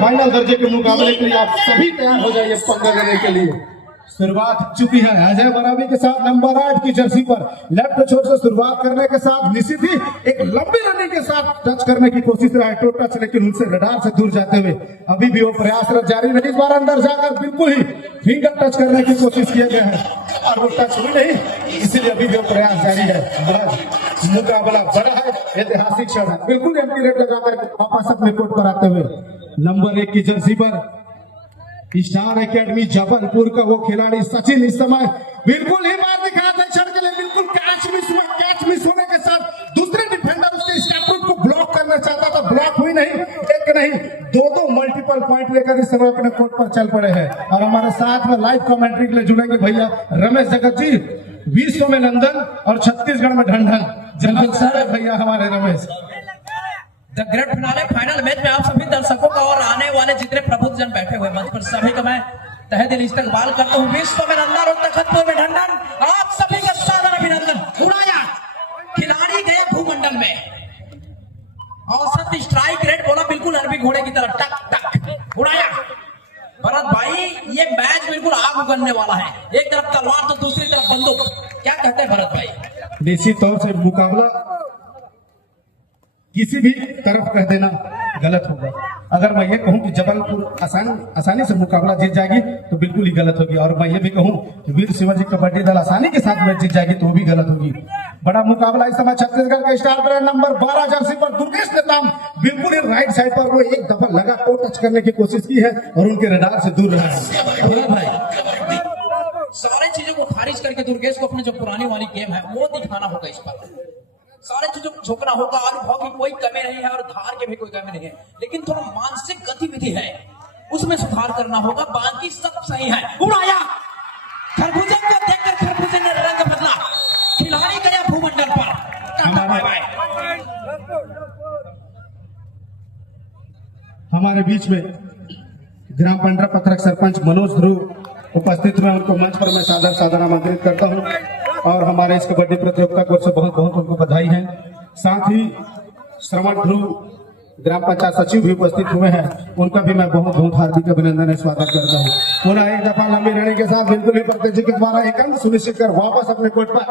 Final दर्जे के मुकाबले के लिए आप सभी तैयार हो जाइए पंगा लेने के लिए। शुरुआत चुकी है अजय बरावी के साथ नंबर 8 की जर्सी पर लेफ्ट छोर से शुरुआत करने के साथ निशित ही एक लंबी रनिंग के साथ टच करने की कोशिश रहा है टो टच, लेकिन उनसे रडार से दूर जाते हुए अभी भी वो प्रयासरत जारी नहीं। इस बार अंदर जाकर बिल्कुल ही फिंगर टच करने की कोशिश किया गया है और वो टच हुई नहीं, इसीलिए अभी भी वो प्रयास जारी है। मुकाबला बड़ा है, ऐतिहासिक क्षण है। बिल्कुल एम्प्टी रेड लगाकर वापस अपने कोर्ट पर आते हुए नंबर 1 की जर्सी पर स्टार एकेडमी जबलपुर का वो खिलाड़ी सचिन इस समय बिल्कुल ही बार दिखा था क्षण के लिए, बिल्कुल कैच मिस होने के साथ दूसरे डिफेंडर उसके स्टैप को ब्लॉक करना चाहता था, ब्लॉक हुई नहीं, एक नहीं दो मल्टीपल पॉइंट लेकर इस समय अपने कोर्ट पर चल पड़े हैं। और हमारे साथ में लाइव कमेंट्री के लिए जुड़ेंगे भैया रमेश जगत जी, विश्व में लंदन और छत्तीसगढ़ में ढंढन जनरल सर भैया हमारे Ramesh. The great finale final match में आप सभी दर्शकों का और आने वाले जितने प्रबुद्ध जन बैठे हुए मंच पर सभी का मैं तहे दिल इस्तकबाल करता हूँ। विश्व में लंदन और तखतपुर में ढंढन, आप सभी का सादर अभिनंदन। उड़ाया खिलाड़ी गए भूमंडल में, औसत स्ट्राइक रेट बोला बिल्कुल अरबी घोड़े की तरह टक टक उड़ाया। भरत भाई ये मैच बिल्कुल आग उगलने वाला है, एक तरफ तलवार तो दूसरी तरफ बंदूक, क्या कहते हैं भरत भाई? निश्चित तौर से मुकाबला किसी भी तरफ कह देना गलत होगा। अगर मैं ये कहूं कि जबलपुर आसानी से मुकाबला जीत जाएगी तो बिल्कुल ही गलत होगी, और मैं ये भी कहूं कि वीर शिवाजी कबड्डी दल आसानी के साथ मैच जीत जाएगी तो भी गलत होगी। बड़ा मुकाबला इस समय छत्तीसगढ़ के स्टार प्लेयर नंबर 12 जर्सी पर दुर्गेश नेताम बिल्कुल ही राइट साइड पर वो एक दफा लगा टो टच करने की कोशिश की है और उनके रडार से दूर रहा है। सारी चीजों को खारिज करके दुर्गेश को अपनी जो पुरानी वाली गेम है वो दिखाना होगा, इस पर सारे चीजों को झोंकना होगा। अनुभव की कोई कमी नहीं है और धार के भी कोई कमी नहीं है, लेकिन थोड़ा मानसिक गतिविधि है उसमें सुधार करना होगा, बाकी सब सही है। उड़ाया खरबूजे को देखकर खरबूजे ने रंग बदला, खिलाड़ी गया भूमंडल पर। हमारे बीच में ग्राम पंडरा पत्रक सरपंच मनोज ध्रुव उपस्थित हुए, उनको मंच पर मैं सादर आमंत्रित करता हूं और हमारे इस कबड्डी प्रतियोगिता को से बहुत बहुत उनको बधाई है। साथ ही श्रवण ध्रुव ग्राम पंचायत सचिव भी उपस्थित हुए हैं, उनका भी मैं बहुत बहुत हार्दिक अभिनंदन स्वागत करता हूँ। पुनः एक दफा लंबी रनिंग के साथ बिल्कुल ही प्रत्येक के द्वारा एक अंक सुनिश्चित कर वापस अपने कोर्ट पर।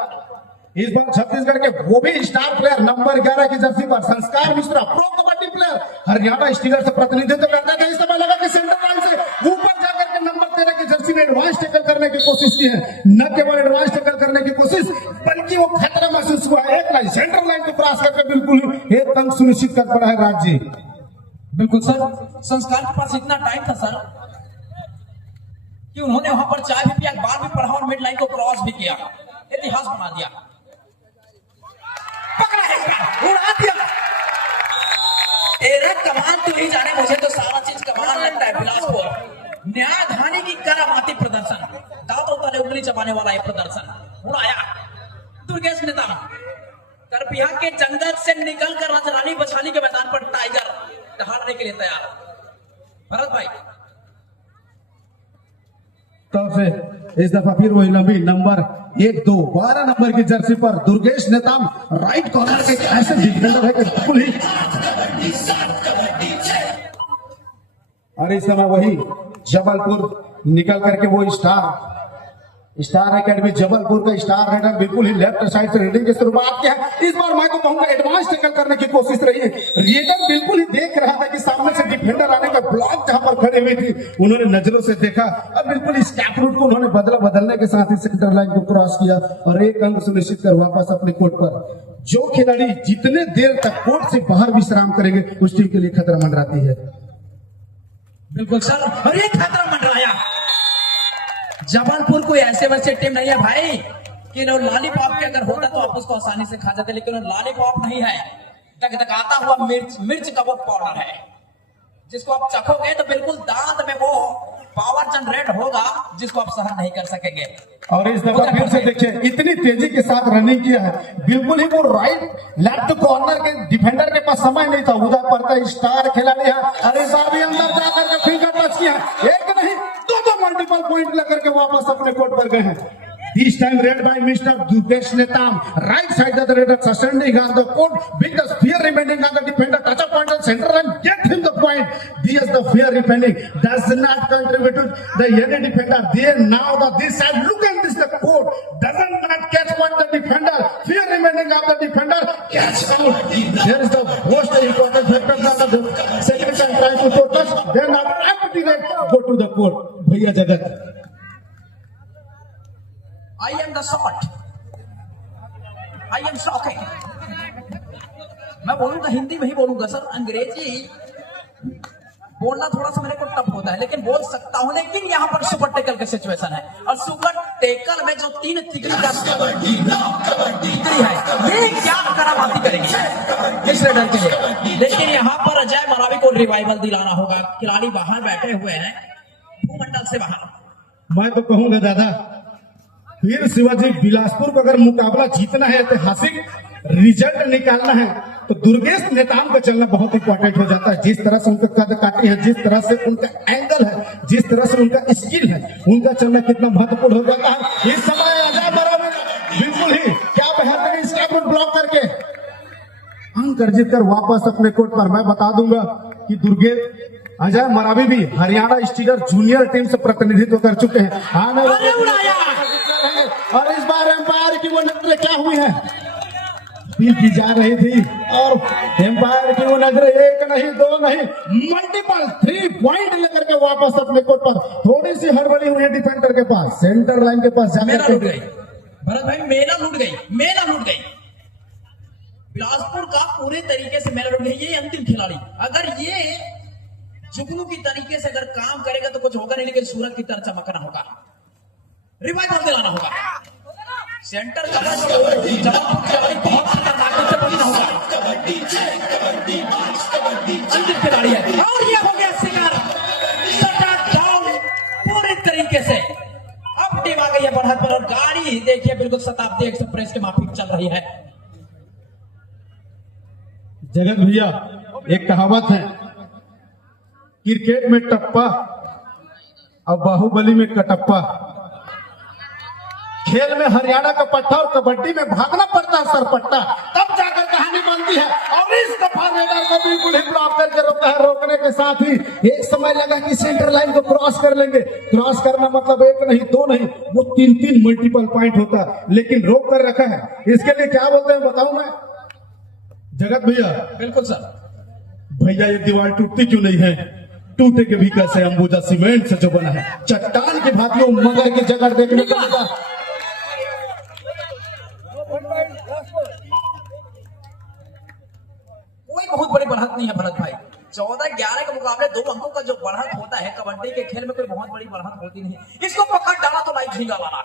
इस बार छत्तीसगढ़ के वो भी स्टार प्लेयर नंबर 11 की जर्सी पर संस्कार Mishra pro kabaddi player Haryana stealer से प्रतिनिधित्व करते थे। इस समय लगा कि सेंटर लाइन से ऊपर जाकर के नंबर 13 की जर्सी ने एडवांस टैकल करने की कोशिश की है। न केवल एडवांस टैकल करने की कोशिश बल्कि वो खतरा महसूस हुआ, एक लाइन सेंटर लाइन को क्रॉस करके बिल्कुल एक अंक सुनिश्चित कर पड़ा है राज जी। बिल्कुल सर, संस्कार के पास इतना टाइम था सर कि उन्होंने वहां पर चाय भी पिया, बार भी पढ़ा और मिड लाइन को क्रॉस भी किया, इतिहास बना दिया। पकड़ा है, उड़ा दिया। तेरे कमान तो ही जाने, मुझे तो सारा चीज कमान लगता है। बिलासपुर न्यायधानी की करामाती प्रदर्शन, दांतों तले उंगली चबाने वाला ये प्रदर्शन। उड़ाया दुर्गेश नेताम तरपिया के जंगल से निकलकर राजरानी बछानी के मैदान पर टाइगर दहाड़ने के लिए तैयार। भरत भाई तो से इस दफा फिर वही लंबी नंबर 12 नंबर की जर्सी पर दुर्गेश नेताम राइट कॉर्नर के ऐसे डिफेंडर है कि बिल्कुल ही, और इस समय वही जबलपुर निकल करके वो स्टार एकेडमी जबलपुर का स्टार राइडर बिल्कुल ही लेफ्ट साइड से रीडिंग की शुरुआत किया है। इस बार मैं तो कहूंगा एडवांस टैकल करने की कोशिश रही है। रीडर बिल्कुल ही देख रहा था कि सामने से डिफेंडर आने का ब्लॉक जहां पर खड़े हुए थी, उन्होंने नजरों से देखा और बिल्कुल इस स्टैप रूट को उन्होंने बदलने के साथ ही सेंटर लाइन को क्रॉस किया और एक अंक सुनिश्चित कर वापस अपने कोर्ट पर। जो खिलाड़ी जितने देर तक कोर्ट से बाहर विश्राम करेंगे उस टीम के लिए खतरा मंडराती है। बिल्कुल सर, और ये खतरा मंडराया। जबलपुर कोई ऐसे वैसे टीम नहीं है भाई कि लॉलीपॉप के अगर होता तो आप उसको आसानी से खा जाते, लेकिन लॉलीपॉप नहीं है, टकटकाता हुआ मिर्च का वो पाउडर है जिसको आप चखोगे तो बिल्कुल दांत में वो पावर जनरेट होगा जिसको आप सहन नहीं कर सकेंगे। और इस दफा फिर से देखिए इतनी तेजी के साथ रनिंग किया है, बिल्कुल ही वो राइट लेफ्ट कॉर्नर के डिफेंडर के पास समय नहीं था, उधर पड़ता स्टार खिलाड़ी है। अरे साहब भी अंदर जाकर के फिंगर टच किया, एक नहीं दो मल्टीपल पॉइंट लेकर के वापस अपने कोर्ट पर गए हैं। This time read by Mr. Dukesh Netam. Right side of the red ascending on the court. Big the sphere remaining on the defender. Touch up point on center and get him the point. This the fear remaining. Does not contribute to the any defender. There now the this side. Look at this the court. Doesn't not catch what the defender. Fear remaining of the defender. Catch out. There is the most important factor. The second time trying to touch. Then after that go to the court. Bhaiya Jagat. I am the shot. I am shocking. मैं बोलूंगा हिंदी में ही बोलूंगा sir, अंग्रेजी बोलना थोड़ा सा मेरे को टफ होता है, लेकिन बोल सकता हूं। लेकिन यहाँ पर सुपर टेकल का सिचुएशन है, और सुपर टेकल में जो 3 तिगड़ी का तिगड़ी है, ये क्या करामाती करेंगे इस रेडर के लिए। लेकिन यहाँ पर अजय मरावी को रिवाइवल दिलाना होगा। खिलाड़ी बाहर बैठे हुए हैं, भूमंडल से बाहर। मैं तो कहूंगा दादा, फिर शिवाजी बिलासपुर को अगर मुकाबला जीतना है, ऐतिहासिक रिजल्ट निकालना है, तो दुर्गेश नेताम का चलना बहुत इंपॉर्टेंट हो जाता है। जिस तरह से उनका कद काटी है, जिस तरह से उनका एंगल है, जिस तरह से उनका स्किल है, उनका चलना कितना महत्वपूर्ण हो जाता है। इस समय अजय मरावी बिल्कुल ही क्या बेहतरीन स्टेप ब्लॉक करके अंक अर्जित कर वापस अपने कोर्ट पर। मैं बता दूंगा कि दुर्गेश अजय मरावी भी हरियाणा स्टीलर जूनियर टीम से प्रतिनिधित्व कर चुके हैं। और इस बार एम्पायर की वो नजरें क्या हुई है, अपील की जा रही थी, और एम्पायर की वो नजरें 1 नहीं 2 नहीं मल्टीपल 3 पॉइंट लेकर के वापस अपने कोर्ट पर। थोड़ी सी हड़बड़ी हुई है डिफेंडर के पास, सेंटर लाइन के पास जाकर लूट गई भरत भाई, मेला लूट गई। बिलासपुर का पूरे तरीके से मेला लूट गई। ये अंतिम खिलाड़ी अगर ये जुगनू की तरीके से अगर काम करेगा तो कुछ होगा नहीं, लेकिन सूरज की तरह चमकना होगा, रिवाइवल दिलाना होगा। सेंटर का बहुत खतरनाक से बचना होगा। अंतिम खिलाड़ी है, और ये हो गया शिकार, शट डाउन पूरी तरीके से। अब टीम आ गई है बढ़त पर, और गाड़ी देखिए बिल्कुल शताब्दी एक्सप्रेस के माफिक चल रही है। जगत भैया, एक कहावत है, क्रिकेट में टप्पा और बाहुबली में कटप्पा। खेल में हरियाणा का पट्टा और कबड्डी में भागना पड़ता है सरपट्टा, तब जाकर कहानी बनती है। और इस दफा रेडर को बिल्कुल ही ब्लॉक करके रोका है। रोकने के साथ ही एक समय लगा कि सेंटर लाइन को क्रॉस कर लेंगे। क्रॉस करना मतलब 1 नहीं 2 नहीं, वो 3 मल्टीपल पॉइंट होता है, लेकिन रोक कर रखा है। इसके लिए क्या बोलते हैं बताऊं मैं जगत भैया? बिल्कुल सर। भैया ये दीवार टूटती क्यों नहीं है? टूटे के भी कैसे, अंबुजा सीमेंट से जो बना है, चट्टान की भांति मगर की जगह देखने को मिला। कोई बहुत बड़ी बढ़त नहीं है भरत भाई। 14-11 के मुकाबले 2 अंकों का जो बढ़त होता है कबड्डी के खेल में, कोई बहुत बड़ी बढ़त होती नहीं। इसको पकड़ डाला तो लाइव झींगा लाना,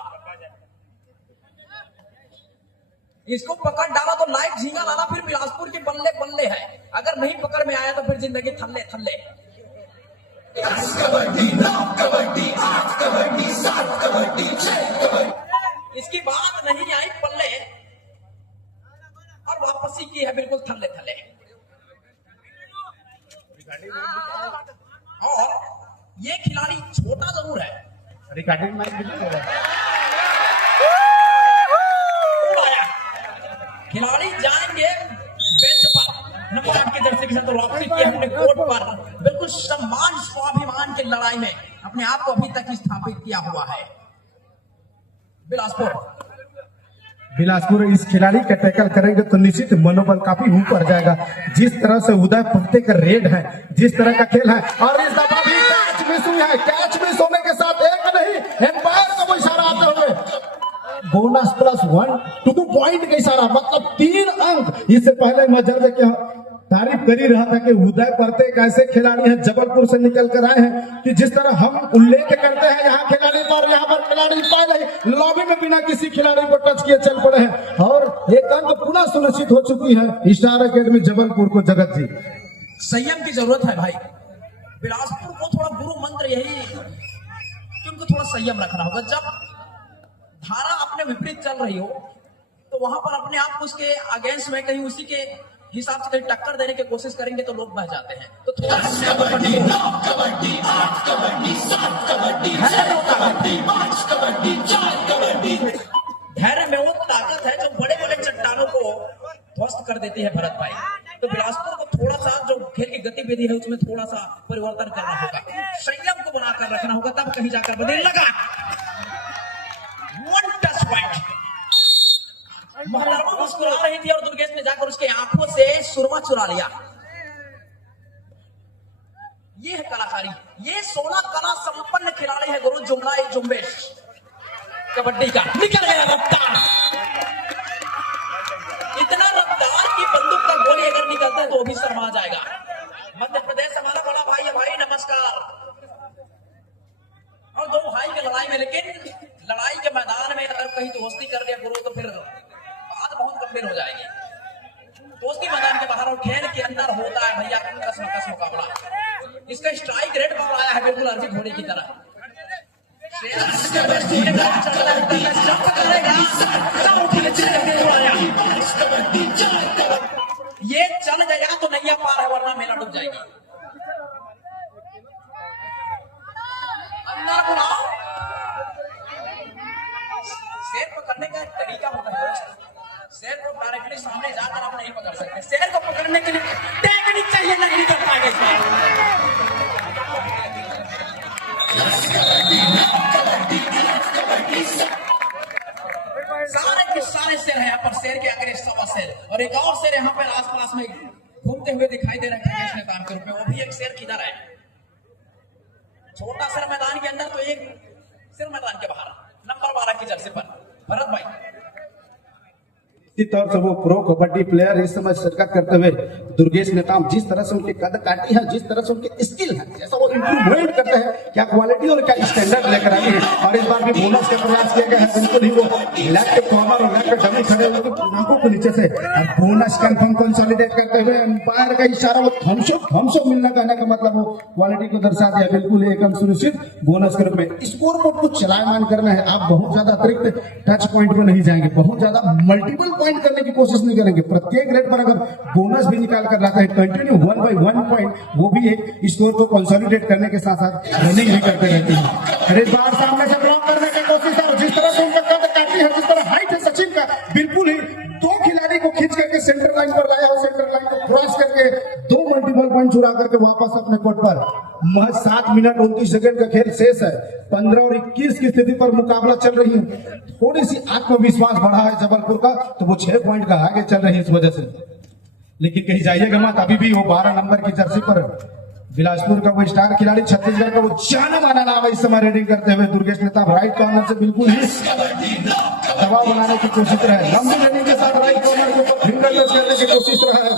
इसको पकड़ डाला तो लाइव झींगा लाना। फिर बिलासपुर के बल्ले बल्ले है, अगर नहीं पकड़ में आया तो फिर जिंदगी थल्ले थल्ले। इसकी बात नहीं आई पल्ले, और वापसी की है बिल्कुल थल्ले थल्ले। और ये खिलाड़ी छोटा जरूर है, रिकॉर्डिंग मैच खिलाड़ी जाएंगे बेंच पर, नंबर 8 के जर्सी के साथ वापसी की हमने कोर्ट पर। बिल्कुल सम्मान स्वाभिमान की लड़ाई में अपने आप को अभी तक स्थापित किया हुआ है बिलासपुर। इस खिलाड़ी का टैकल करेंगे तो निश्चित मनोबल काफी ऊपर जाएगा। जिस तरह से उदय पत्ते का रेड है, जिस तरह का खेल है, और इस दफा भी कैच मिस हुई है। कैच मिस होने के साथ 1 नहीं, एम्पायर का वो इशारा आते हुए बोनस +1 2 पॉइंट का इशारा, मतलब 3 अंक। इससे पहले मैं जब तारीफ कर ही रहा था कि उदय परते एक ऐसे खिलाड़ी हैं, जबलपुर से निकल कर आए हैं, कि जिस तरह हम उल्लेख करते हैं यहाँ खिलाड़ी पर, यहाँ पर खिलाड़ी पहले लॉबी में बिना किसी खिलाड़ी को टच किए चल पड़े हैं, और एक अंक पुनः सुनिश्चित हो चुकी है स्टार अकेडमी जबलपुर को। जगत जी, संयम की जरूरत है भाई। बिलासपुर को थोड़ा गुरु मंत्र यही कि उनको थोड़ा संयम रखना होगा। जब धारा अपने विपरीत चल रही हो तो वहां पर अपने आप को उसके अगेंस्ट में कहीं उसी के हिसाब से कहीं टक्कर देने की कोशिश करेंगे तो लोग बह जाते हैं। तो थोड़ा धैर्य में वो ताकत है जो बड़े बड़े चट्टानों को ध्वस्त कर देती है भरत भाई। तो बिलासपुर को थोड़ा सा जो खेल की गतिविधि है उसमें थोड़ा सा परिवर्तन करना होगा, संयम को बनाकर रखना होगा, तब कहीं जाकर बदल लगा। One touch point. महलावा मुस्कुरा रही थी और दुर्गेश ने जाकर उसके आंखों से सुरमा चुरा लिया। ये है कलाकारी, ये 16 कला संपन्न खिलाड़ी है गुरु जुमला जुम्बेश कबड्डी का। निकल गया रफ्तार, इतना रफ्तार की बंदूक का गोली अगर निकलता है तो वो भी शर्मा जाएगा। मध्य प्रदेश हमारा बड़ा भाई है भाई, नमस्कार। और दो भाई की लड़ाई में, लेकिन लड़ाई के मैदान में अगर कहीं दोस्ती कर दिया गुरु तो फिर बात बहुत गंभीर हो जाएगी। दोस्ती मैदान के बाहर और खेल के अंदर होता है भैया कस मुकाबला। इसका स्ट्राइक रेट बहुत आया है बिल्कुल अर्जित घोड़े की तरह। ये चल गया तो नैया पार है, वरना मेला डूब जाएगी। अंदर बुलाओ। शेर पकड़ने का एक तरीका होता है, शेर को डायरेक्टली सामने जाकर आप नहीं पकड़ सकते। शेर को पकड़ने के लिए टेक्निक चाहिए, नहीं निकल पाएंगे। सारे के सारे शेर है यहाँ पर, शेर के आगे 100 शेर, और एक और शेर यहाँ पर आसपास में घूमते हुए दिखाई दे रहा है मैदान के रूप में। वो भी एक शेर किधर है? छोटा शेर मैदान के अंदर तो एक शेर मैदान के बाहर नंबर 12 की जर्सी पर भरत भाई। इसी तौर से वो प्रो कबड्डी प्लेयर इस समय शिरकत करते हुए दुर्गेश नेताम, जिस तरह से उनके कद काटी है, जिस तरह से उनके स्किल है, जैसा वो इम्प्रूवमेंट करते हैं, क्या क्वालिटी और क्या स्टैंडर्ड लेकर आए हैं। और इस बार भी बोनस का प्रयास किया गया है, बिल्कुल ही वो लेफ्ट कॉर्नर और लेफ्ट डमी खड़े हुए नाकों को नीचे से और बोनस कंफर्म कंसोलिडेट करते हुए अंपायर का इशारा, वो थम्सो मिलना कहने का मतलब वो क्वालिटी को दर्शा दिया, बिल्कुल एकदम सुनिश्चित बोनस के रूप में। स्कोर बोर्ड को चलायमान करना है, आप बहुत ज्यादा अतिरिक्त टच पॉइंट में नहीं जाएंगे, बहुत ज्यादा मल्टीपल पॉइंट करने की कोशिश नहीं करेंगे। प्रत्येक रेट पर अगर बोनस भी निकाल कर लाता है, कंटिन्यू 1 by 1 पॉइंट, वो भी एक स्कोर को कंसोलिडेट करने के साथ साथ रनिंग भी करते रहते हैं। अरे इस बार सामने से ब्लॉक करने की कोशिश है, जिस तरह से उनका कद काटी है, जिस तरह हाइट है सचिन का, बिल्कुल ही दो खिलाड़ी को खींच करके सेंटर लाइन पर लाया और सेंटर लाइन को क्रॉस करके 2 मल्टीपल पॉइंट चुरा करके वापस अपने कोर्ट पर। महज 7 मिनट 29 सेकंड का खेल शेष है। 15 और 21 की स्थिति पर मुकाबला चल रही है। थोड़ी सी आत्मविश्वास बढ़ा है जबलपुर का, तो वो 6 पॉइंट का आगे चल रही है इस वजह से। लेकिन कहीं जाइएगा मत, अभी भी वो 12 नंबर की जर्सी पर बिलासपुर का वो स्टार खिलाड़ी, छत्तीसगढ़ का वो जाना माना नाम है, इस समय रेडिंग करते हुए दुर्गेश नेताम राइट कॉर्नर से बिल्कुल ही दबाव बनाने की कोशिश कर रहा है। लंबी रेडिंग के साथ राइट कॉर्नर के ऊपर फिंगर टच करने की कोशिश कर रहा है।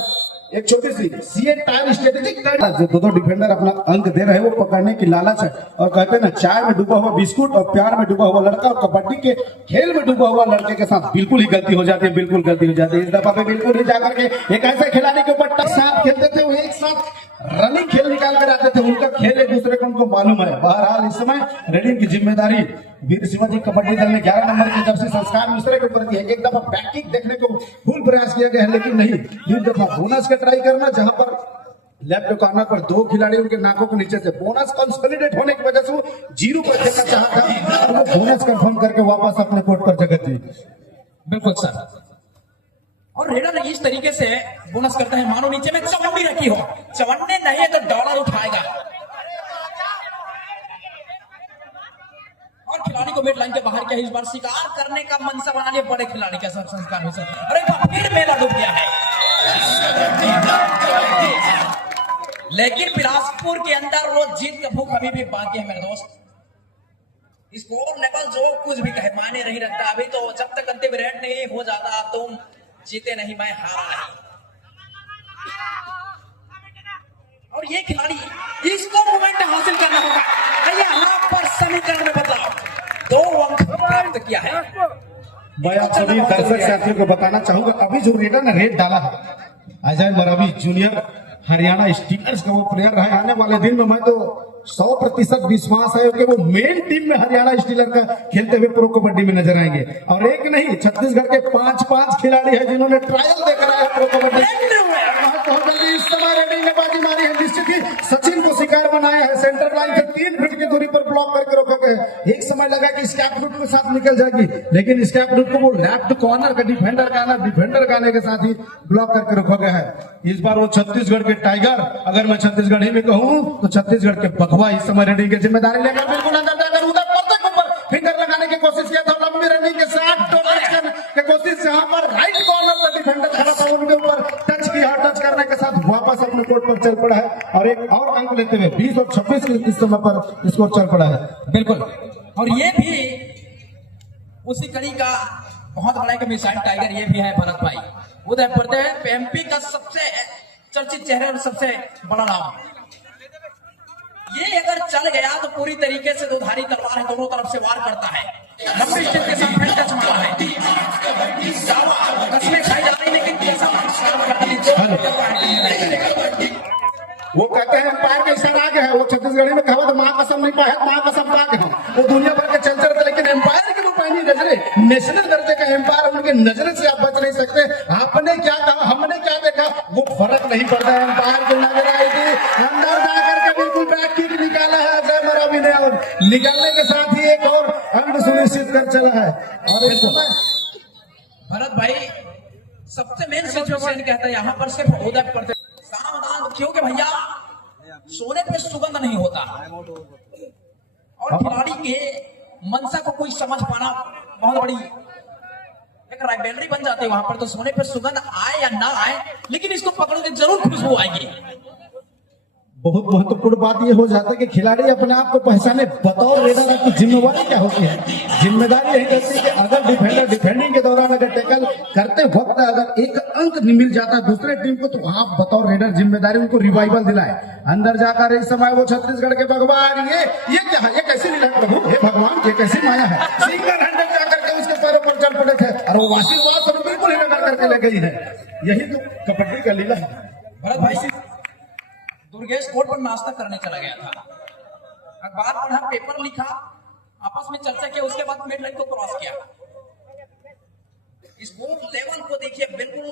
एक छोटी सी सीए टाइम स्ट्रेटेजिक जो दो डिफेंडर अपना अंक दे रहे हैं, वो पकड़ने की लालच है। और कहते हैं ना, चाय में डूबा हुआ बिस्कुट और प्यार में डूबा हुआ लड़का और कबड्डी के खेल में डूबा हुआ लड़के के साथ बिल्कुल ही गलती हो जाती है, बिल्कुल गलती हो जाती है। इस दफा पे बिल्कुल ही जाकर के एक ऐसे खिलाड़ी के ऊपर टच साथ खेलते थे, वो एक साथ रनिंग खेल निकाल कर आते थे। उनका खेल एक दूसरे को उनको मालूम है। बहरहाल इस समय रेडिंग की जिम्मेदारी वीर शिवाजी कबड्डी दल ने 11 नंबर की जर्सी संस्कार मिश्रा के ऊपर दी है। एक दफा बैक किक देखने को फुल प्रयास किया गया है, लेकिन नहीं, इस दफा बोनस का ट्राई करना, जहां पर लेफ्ट कॉर्नर पर 2 खिलाड़ी उनके नाकों के नीचे से बोनस कंसोलिडेट होने की वजह से वो 0 पर खेलना चाहता था, और वो बोनस कंफर्म करके वापस अपने कोर्ट पर जगह दी। बिल्कुल सर। और रेडर इस तरीके से बोनस करता है, मानो नीचे में चवन्नी रखी हो, चवन्ने नहीं है तो डॉलर उठाएगा। और खिलाड़ी को मिड लाइन के बाहर क्या इस बार शिकार करने का मनसा बना लिया बड़े खिलाड़ी का सब संस्कार में सर। अरे फिर मेला डूब गया है। लेकिन बिलासपुर के अंदर वो जीत का भूख अभी भी बाकी है मेरे दोस्त। स्कोर लेवल जो कुछ भी कहे मायने नहीं रखता। अभी तो जब तक अंतिम रेड नहीं हो जाता, तुम जीते नहीं, मैं हारा नहीं। और ये खिलाड़ी, इसको मोमेंट हासिल करना होगा। यहाँ पर समीकरण में बदलाव, 2 अंक प्राप्त किया है। मैं आप सभी दर्शक साथियों को बताना चाहूंगा, अभी जो रेडर ने रेड डाला है, अजय मरावी जूनियर हरियाणा स्टीकर्स का वो प्लेयर रहा है। आने वाले दिन में मैं तो 100% विश्वास है कि वो मेन टीम में हरियाणा स्टीलर का खेलते हुए प्रो कबड्डी में नजर आएंगे। और एक नहीं, छत्तीसगढ़ के 5 खिलाड़ी हैं जिन्होंने ट्रायल देख रहा है प्रो कबड्डी। बहुत जल्दी इस समय रेडी ने बाजी मारी है। निश्चित ही सचिन को शिकार बनाया है। सेंटर लाइन से 3 फीट की दूरी पर ब्लॉक करके रोका गया। एक समय लगा कि स्कैप रूट के साथ निकल जाएगी, लेकिन स्कैप रूट को वो लेफ्ट कॉर्नर का डिफेंडर का आने के साथ ही ब्लॉक करके रोका गया है। इस बार वो छत्तीसगढ़ के टाइगर, अगर मैं छत्तीसगढ़ी में कहूं तो छत्तीसगढ़ के बघवा इस समय रेडी की जिम्मेदारी लेकर बिल्कुल अंदर जाकर उधर पर्दे के ऊपर फिंगर लगाने की कोशिश किया था। लंबी रनिंग के साथ टच करने की कोशिश, जहां पर राइट कॉर्नर पर डिफेंडर खड़ा था उनके ऊपर टच किया। टच करने के साथ वापस अपने कोर्ट पर चल पड़ा है और एक और अंक लेते हुए 20 और 26 इस समय पर स्कोर चल पड़ा है। बिल्कुल, और ये भी उसी कड़ी का बहुत बड़ा एक मिसाइल टाइगर ये भी है भरत भाई। उदय प्रदेश एमपी का सबसे चर्चित चेहरा और सबसे बड़ा नाम। ये अगर चल गया तो पूरी तरीके से दोधारी तलवार है, दोनों तरफ से वार करता है। लंबी स्टिक के साथ टच मारा है, कसमें खाई जा रही, लेकिन कैसा वो कहते हैं पैर के इशारा आगे है। वो छत्तीसगढ़ी में कहावत मां कसम नहीं पाए, मां कसम आगे है। वो दुनिया भर के चल रहे, लेकिन एम्पायर की वो पहली नजरे, नेशनल दर्जे का एम्पायर, उनके नजरे से आप बच नहीं सकते। आपने क्या कहा, हमने क्या देखा, वो फर्क नहीं पड़ता है। एम्पायर की नजर आई थी, अंदर जाकर के बिल्कुल बैक किक निकाला है अजय मरावी ने, और निकालने के साथ ही एक और अंक सुनिश्चित कर चला है। और इस समय भरत भाई सबसे मेन सिचुएशन कहता है यहाँ पर सिर्फ उदय पड़ते सावधान, क्योंकि भैया सोने पे सुगंध नहीं होता और खिलाड़ी के मनसा को कोई समझ पाना बहुत बड़ी एक राइवलरी बन जाती है वहां पर। तो सोने पे सुगंध आए या ना आए, लेकिन इसको पकड़ोगे जरूर खुशबू आएगी। बहुत महत्वपूर्ण बात यह हो जाता है कि खिलाड़ी अपने आप को पहचाने। बतौर रेडर आपकी जिम्मेवारी क्या होती है? जिम्मेदारी यही रहती है कि अगर डिफेंडर डिफेंडिंग के दौरान अगर टैकल करते वक्त अगर एक अंक मिल जाता है दूसरे टीम को, तो आप बतौर रेडर जिम्मेदारी उनको रिवाइवल दिलाए। अंदर जाकर इस समय वो छत्तीसगढ़ के भगवान, ये क्या है, ये कैसी लीला प्रभु, हे भगवान, ये कैसी माया है। सिंगल हैंडेड जाकर के उसके पैरों पर चल पड़े थे और वो आशीर्वाद और बिल्कुल ही नगर करके ले गई है। यही तो कबड्डी का लीला है। भरत भाई दुर्गेश कोर्ट पर नाश्ता करने चला गया था, अखबार पढ़ा, पेपर लिखा, आपस में चर्चा किया, उसके बाद मिड लाइन को क्रॉस किया। स्पोर्ट लेवल को देखिए, बिल्कुल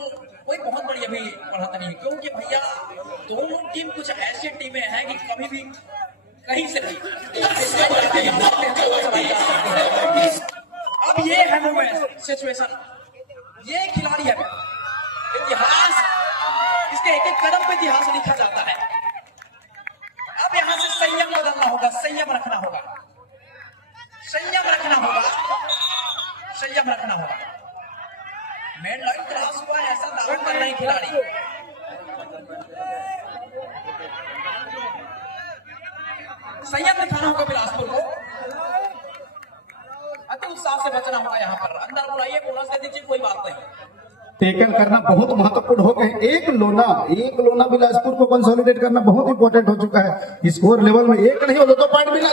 कोई बहुत बड़ी अभी बढ़ाता नहीं है, क्योंकि भैया दोनों टीम कुछ ऐसी टीमें हैं कि कभी भी कहीं से नहीं। अब ये है मोमेंट सिचुएशन, ये खिलाड़ी है, इतिहास इसके एक एक कदम पे इतिहास लिखा जाता है। अब यहां से संयम बदलना होगा, संयम रखना होगा, संयम रखना होगा, संयम रखना होगा। मेन लाइन क्रॉस हुआ, ऐसा दावा कर रहे हैं खिलाड़ी। संयम दिखाना होगा बिलासपुर को, अति उत्साह से बचना होगा। यहाँ पर अंदर बुलाइए, बोनस दे दीजिए, कोई बात नहीं। टेकल करना बहुत महत्वपूर्ण हो गए। एक लोना बिलासपुर को कंसोलिडेट करना बहुत इंपॉर्टेंट हो चुका है। स्कोर लेवल में एक नहीं हो तो पॉइंट मिला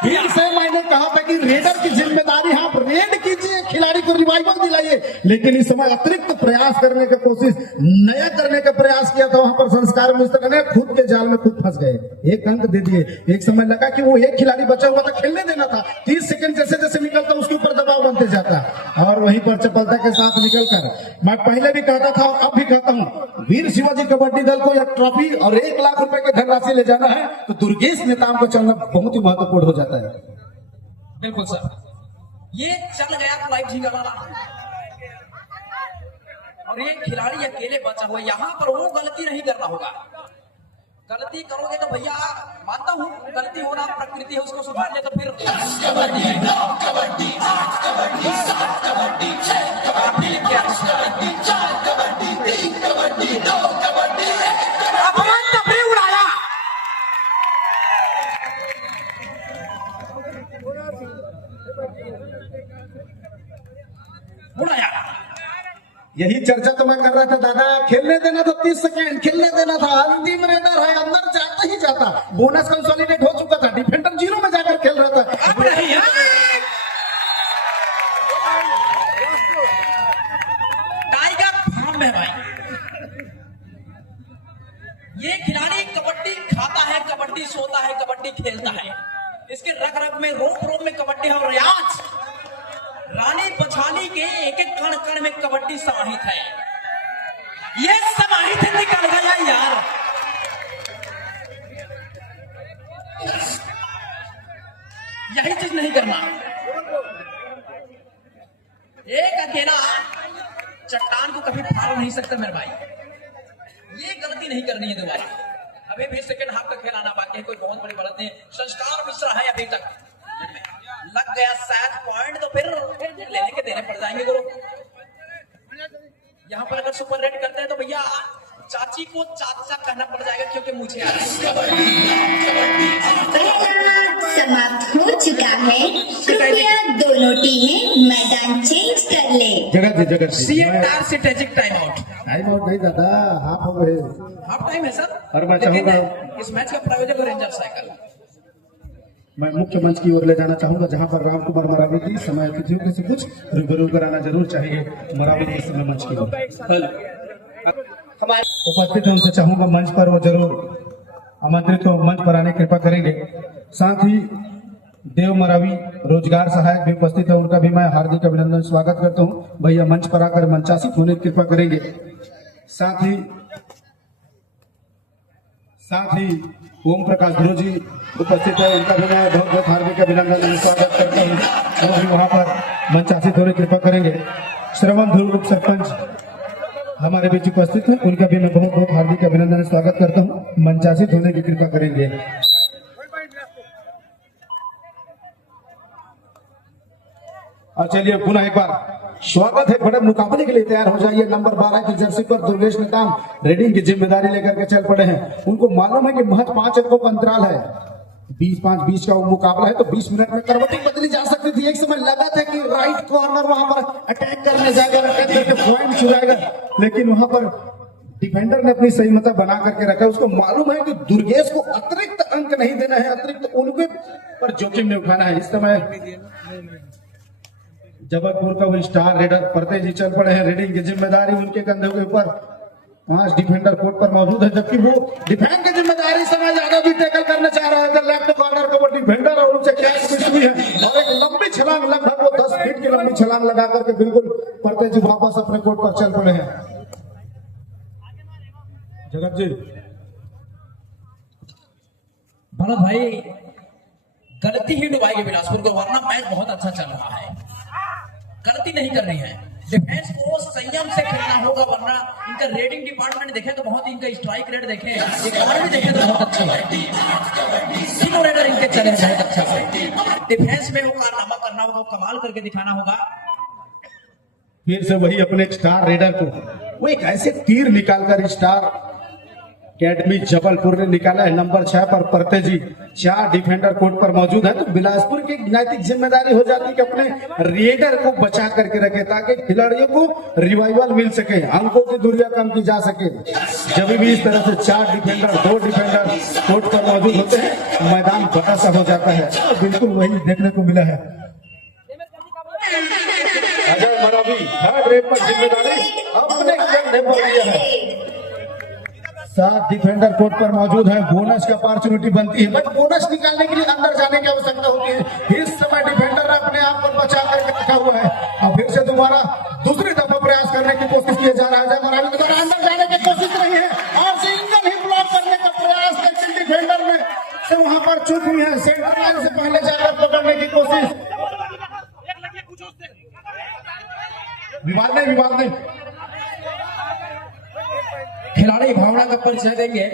फिर से मैंने कहा था कि रेडर की जिम्मेदारी, आप रेड कीजिए, खिलाड़ी को रिवाइवल दिलाइए, लेकिन इस समय अतिरिक्त प्रयास करने की कोशिश, नया करने का प्रयास किया था। वहां पर संस्कार मिस्त्र ने खुद के जाल में खुद फंस गए। एक अंक दे दिए। एक समय लगा कि वो एक खिलाड़ी बचा हुआ था, खेलने देना था। 30 सेकंड जैसे जैसे निकलता उसके ऊपर दबाव बनते जाता और वहीं पर चपलता के साथ निकलकर, मैं पहले भी कहता था और अब भी कहता हूं, वीर शिवाजी कबड्डी दल को एक ट्रॉफी और 1 लाख रुपए की धनराशि ले जाना है तो दुर्गेश नेताओं को चलना बहुत ही महत्वपूर्ण हो जाता है। बिल्कुल सर, ये चल गया तो लाइफ झींगा वाला, और ये खिलाड़ी अकेले बचा हुआ। यहाँ पर वो गलती नहीं करना होगा। गलती करोगे तो भैया मानता हूँ गलती होना प्रकृति है, उसको सुधारने तो फिर उड़ाया। यही चर्चा तो मैं कर रहा था दादा, खेलने देना था 30 सेकंड, खेलने देना था। अंतिम रेडर है, अंदर जाता ही जाता। बोनस कंसोलिडेट हो चुका था, डिफेंडर 0 में जाकर खेल रहा था। अब नहीं है। टाइगर फार्म में भाई, ये खिलाड़ी कबड्डी खाता है, कबड्डी कबड्डी सोता है, कबड्डी खेलता है। इसके रग रग में, रोम रोम में कबड्डी है। और रियाज रानी पछाली के एक एक कण कण में कबड्डी समाहित है। ये समाहित है, निकल गया यार। यही चीज नहीं करना। एक अकेला चट्टान को कभी फाड़ नहीं सकता मेरे भाई। ये गलती नहीं करनी है दोबारा। अभी भी सेकंड हाफ का खेल आना बाकी है, कोई बहुत बड़ी गलत नहीं। संस्कार मिश्रा है अभी तक। लग गया शायद पॉइंट, तो फिर लेने के देने पड़ जाएंगे गुरु। यहाँ पर अगर सुपर रेड करते हैं तो भैया चाची को चाचा कहना पड़ जाएगा, क्योंकि मुझे समाप्त हो चुका है। कृपया दोनों टीमें मैदान चेंज कर ले। जगत strategic time out. Time out नहीं दादा, हाफ हो गए। हाफ टाइम है सर। और मैं लेकिन चाहूंगा इस मैच का प्रायोजक रेंजर साइकिल। मैं मुख्य मंच की ओर ले जाना चाहूंगा, जहां पर रामकुमार मरावी की समय अतिथियों से कुछ रूबरू कराना जरूर चाहिए। मरावी जी समय मंच की ओर उपस्थित है, उनसे चाहूंगा मंच पर वो जरूर आमंत्रित हो, मंच पर आने कृपा करेंगे। साथ ही देव मरावी रोजगार सहायक भी उपस्थित है, उनका भी मैं हार्दिक अभिनंदन स्वागत करता हूं। भैया मंच पर आकर मंचासीत होने की कृपा करेंगे। साथ ही ओम प्रकाश गुरु जी उपस्थित है, उनका भी मैं बहुत बहुत हार्दिक अभिनंदन स्वागत करता हूँ। वो भी वहां पर मंचासीत होने की कृपा करेंगे। श्रवण ध्रुव उप सरपंच हमारे बीच उपस्थित है, उनका भी मैं बहुत बहुत हार्दिक अभिनंदन स्वागत करता हूँ। मंचासीत होने की कृपा करेंगे। और चलिए पुनः एक बार स्वागत है। बड़े मुकाबले के लिए तैयार हो जाइए। नंबर 12 की जर्सी पर दुर्गेश नेताम रेडिंग की जिम्मेदारी लेकर के चल पड़े हैं। उनको मालूम है कि महज 5 अंकों का अंतराल है, 20-5-20 का वो मुकाबला है, तो 20 मिनट में करवटी बदली जा सकती थी। एक समय लगा था कि राइट कॉर्नर वहां पर अटैक करने जाएगा, अटैक करके पॉइंट चुराएगा, लेकिन वहां पर डिफेंडर ने अपनी सही मता बना करके रखा। उसको मालूम है कि दुर्गेश को अतिरिक्त अंक नहीं देना है, अतिरिक्त उनके पर जोखिम नहीं उठाना है। इस समय जबलपुर का वो स्टार रेडर परते जी चल पड़े हैं। रेडिंग की जिम्मेदारी उनके कंधों के ऊपर 5 डिफेंडर कोर्ट पर मौजूद है, जबकि वो डिफेंस की जिम्मेदारी समय ज्यादा भी टैकल करना चाह रहा है। लेफ्ट कॉर्नर का वो डिफेंडर और उनसे कैच मिस हुई है और एक लंबी छलांग, लगभग वो 10 फीट की लंबी छलांग लगा करके बिल्कुल परते जी वापस अपने कोर्ट पर चल पड़े हैं। जगत जी भरत भाई गलती ही डुबाएगी बिलासपुर को, वरना मैच बहुत अच्छा चल रहा है। गलती नहीं करनी है, डिफेंस को संयम से खेलना होगा, वरना इनका रेटिंग डिपार्टमेंट देखे तो बहुत, इनका स्ट्राइक रेट देखे, इकॉनमी देखे तो बहुत अच्छी है। तीनों रेडर इनके चले बहुत अच्छा है। डिफेंस में वो कारनामा करना होगा, कमाल करके दिखाना होगा। फिर से वही अपने स्टार रेडर को वो एक ऐसे तीर निकालकर स्टार अकेडमी जबलपुर ने निकाला है। नंबर 6 पर परते जी 4 डिफेंडर कोर्ट पर मौजूद है, तो बिलासपुर की नैतिक जिम्मेदारी हो जाती है कि अपने रेडर को बचा करके रखे, ताकि खिलाड़ियों को रिवाइवल मिल सके, अंकों की दूरियां कम की जा सके। जब भी इस तरह से 4 डिफेंडर 2 डिफेंडर कोर्ट पर मौजूद होते हैं, मैदान बड़ा सा हो जाता है। और बिल्कुल वही देखने को मिला है। अजय मरावी थर्ड रेड पर जिम्मेदारी अपने कंधे पर लिया है। 7 डिफेंडर कोर्ट पर मौजूद है। बोनस की अपॉर्चुनिटी बनती है, बट बोनस निकालने के लिए अंदर जाने की आवश्यकता होती है। इस समय डिफेंडर अपने आप पर बचा करके रखा हुआ है। अब फिर से दोबारा दूसरी दफा प्रयास करने की कोशिश किया जा रहा है। मरावी द्वारा अंदर जाने की कोशिश नहीं है और सिंगल ही ब्लॉक करने का प्रयास करके डिफेंडर में से वहां पर चूक हुई है। सेंटर लाइन से पहले जाकर पकड़ने की कोशिश। विवाद नहीं खिलाड़ी भावना का परिचय देंगे।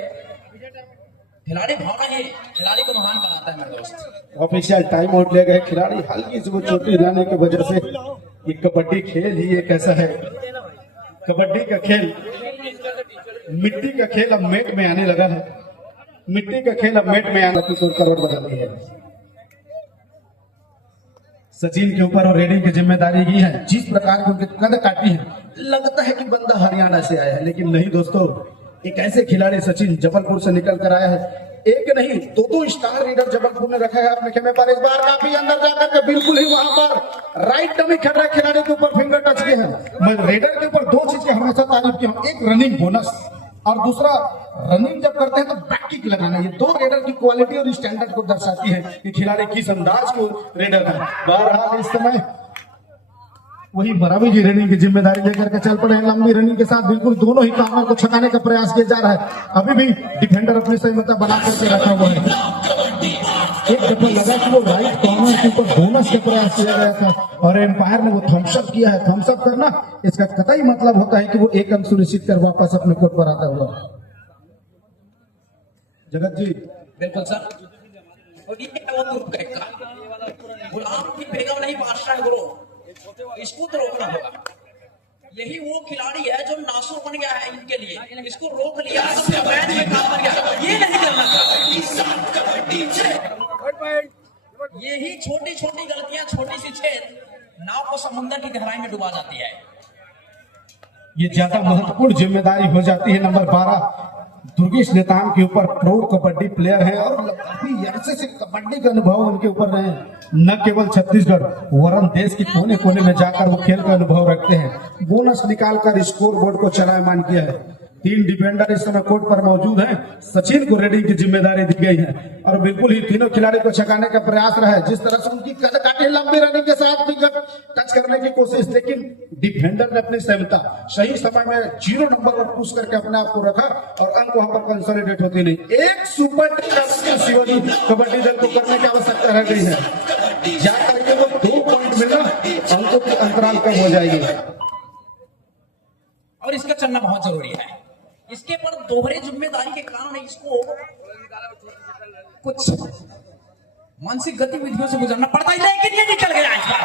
खिलाड़ी भावना ही खिलाड़ी को महान बनाता है मेरे दोस्त। ऑफिशियल टाइम आउट ले गए खिलाड़ी, हल्की से वो चोटी लाने की वजह से। ये कबड्डी खेल ही एक ऐसा है, कबड्डी का खेल, मिट्टी का खेल अब मेट में आने लगा है। मिट्टी का खेल अब मेट में आने की करोड़ बदलती है। सचिन के ऊपर और रेडिंग की जिम्मेदारी की है। जिस प्रकार की उनके कद काटी है, लगता है कि बंदा हरियाणा से आया है, लेकिन नहीं दोस्तों, एक ऐसे खिलाड़ी सचिन जबलपुर से निकल कर आया है। एक नहीं 2 स्टार रीडर जबलपुर ने रखा है अपने खेमे पर। इस बार काफी अंदर जाकर के बिल्कुल ही वहां पर राइट डमी खेल रहा खिलाड़ी के ऊपर फिंगर टच किए हैं। मैं रेडर के ऊपर 2 चीजें हमेशा तारीफ की हूं। एक रनिंग बोनस, और दूसरा रनिंग जब करते हैं तो बैक किक लगाना। ये दो रेडर की क्वालिटी और स्टैंडर्ड को दर्शाती है कि खिलाड़ी किस अंदाज को रेडर है। बहरहाल इस समय वही बराबर जी रनिंग की जिम्मेदारी लेकर के चल पड़े हैं। लंबी रनिंग के साथ बिल्कुल दोनों ही कॉर्नर को छकाने का प्रयास किया जा रहा है। अभी भी डिफेंडर अपनी सही मतलब बना करके रखा हुआ है। एक दफा लगा कि वो राइट कॉर्नर के ऊपर बोनस का प्रयास किया गया था और एम्पायर ने वो थम्सअप किया है। थम्सअप करना इसका कतई मतलब होता है कि वो एक अंक सुनिश्चित कर वापस अपने कोर्ट पर आता हुआ। जगत जी बिल्कुल सर। और ये क्या वो तुर्क का गुलाम की बेगम नहीं बादशाह गुरु, इसको तो रोकना होगा। यही वो खिलाड़ी है जो नासुर बन गया है इनके लिए, इसको रोक लिया तो मैच में काम कर गया। ये नहीं करना था। यही छोटी छोटी गलतियां, छोटी सी छेद नाव को समुद्र की गहराई में डुबा जाती है। ये ज्यादा महत्वपूर्ण जिम्मेदारी हो जाती है नंबर 12 दुर्गेश नेताम के ऊपर। प्रो कबड्डी प्लेयर है और काफी अरसे से कबड्डी का अनुभव उनके ऊपर रहे। न केवल छत्तीसगढ़ वरन देश के कोने कोने में जाकर वो खेल का अनुभव रखते हैं। बोनस निकालकर स्कोर बोर्ड को चलायमान किया है। 3 डिफेंडर इस समय कोर्ट पर मौजूद हैं। सचिन को रेडिंग की जिम्मेदारी दी गई है और बिल्कुल ही तीनों खिलाड़ी को छकाने का प्रयास रहा है। जिस तरह से उनकी कदकाठी लंबी रनिंग के साथ विकेट टच करने की कोशिश, लेकिन डिफेंडर ने अपनी सहमता सही समय में 0 नंबर पर पुश करके अपने आप को रखा और अंक वहां पर कंसोलिडेट होती नहीं। एक सुपर शिवाजी कबड्डी दल को करने की आवश्यकता रह गई है। जाकर के वो 2 पॉइंट मिलना अंकों की अंतराल कम हो जाएगी और इसका चलना बहुत जरूरी है। इसके पर दोहरे जिम्मेदारी के कारण इसको कुछ मानसिक गतिविधियों से गुजरना पड़ता है, लेकिन ये निकल गया। इस बार